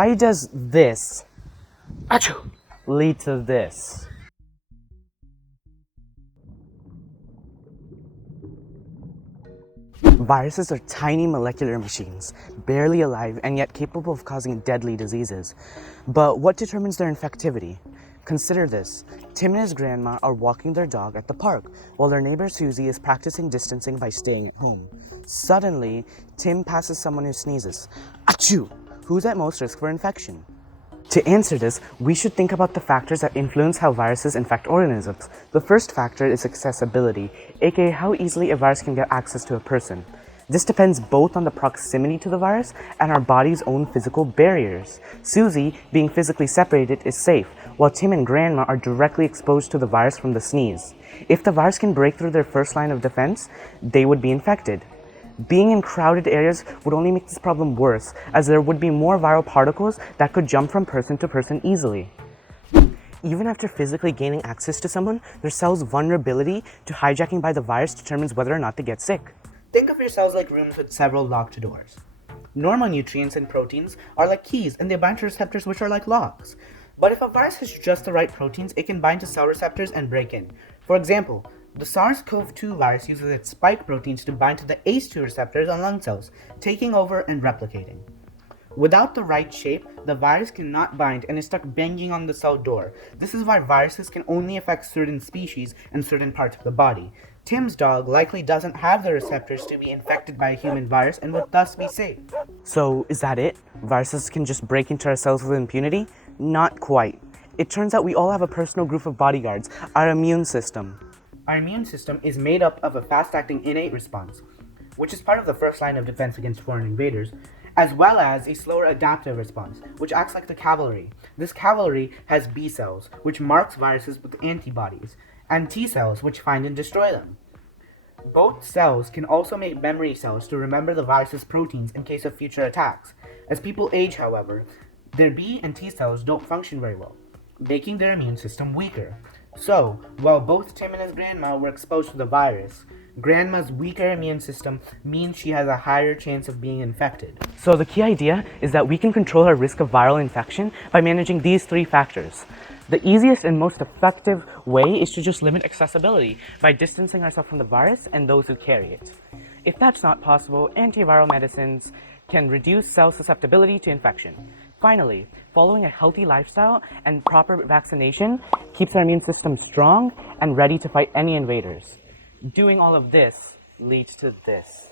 Why does this Achoo! lead to this? Viruses are tiny molecular machines, barely alive and yet capable of causing deadly diseases. But what determines their infectivity? Consider this. Tim and his grandma are walking their dog at the park, while their neighbor Susie is practicing distancing by staying at home. Suddenly, Tim passes someone who sneezes. Achoo! Who's at most risk for infection? To answer this, we should think about the factors that influence how viruses infect organisms. The first factor is accessibility, aka how easily a virus can get access to a person. This depends both on the proximity to the virus and our body's own physical barriers. Susie, being physically separated, is safe, while Tim and Grandma are directly exposed to the virus from the sneeze. If the virus can break through their first line of defense, they would be infected. Being in crowded areas would only make this problem worse, as there would be more viral particles that could jump from person to person easily. Even after physically gaining access to someone, their cells' vulnerability to hijacking by the virus determines whether or not they get sick. Think of your cells like rooms with several locked doors. Normal nutrients and proteins are like keys and they bind to receptors which are like locks. But if a virus has just the right proteins, it can bind to cell receptors and break in. For example, the SARS-CoV-2 virus uses its spike proteins to bind to the ACE2 receptors on lung cells, taking over and replicating. Without the right shape, the virus cannot bind and is stuck banging on the cell door. This is why viruses can only affect certain species and certain parts of the body. Tim's dog likely doesn't have the receptors to be infected by a human virus and would thus be safe. So, is that it? Viruses can just break into our cells with impunity? Not quite. It turns out we all have a personal group of bodyguards, our immune system. Our immune system is made up of a fast-acting innate response, which is part of the first line of defense against foreign invaders, as well as a slower adaptive response, which acts like the cavalry. This cavalry has B cells, which marks viruses with antibodies, and T cells, which find and destroy them. Both cells can also make memory cells to remember the virus's proteins in case of future attacks. As people age, however, their B and T cells don't function very well, making their immune system weaker. So, while both Tim and his grandma were exposed to the virus, Grandma's weaker immune system means she has a higher chance of being infected. So the key idea is that we can control our risk of viral infection by managing these three factors. The easiest and most effective way is to just limit accessibility by distancing ourselves from the virus and those who carry it. If that's not possible, antiviral medicines can reduce cell susceptibility to infection. Finally, following a healthy lifestyle and proper vaccination keeps our immune system strong and ready to fight any invaders. Doing all of this leads to this.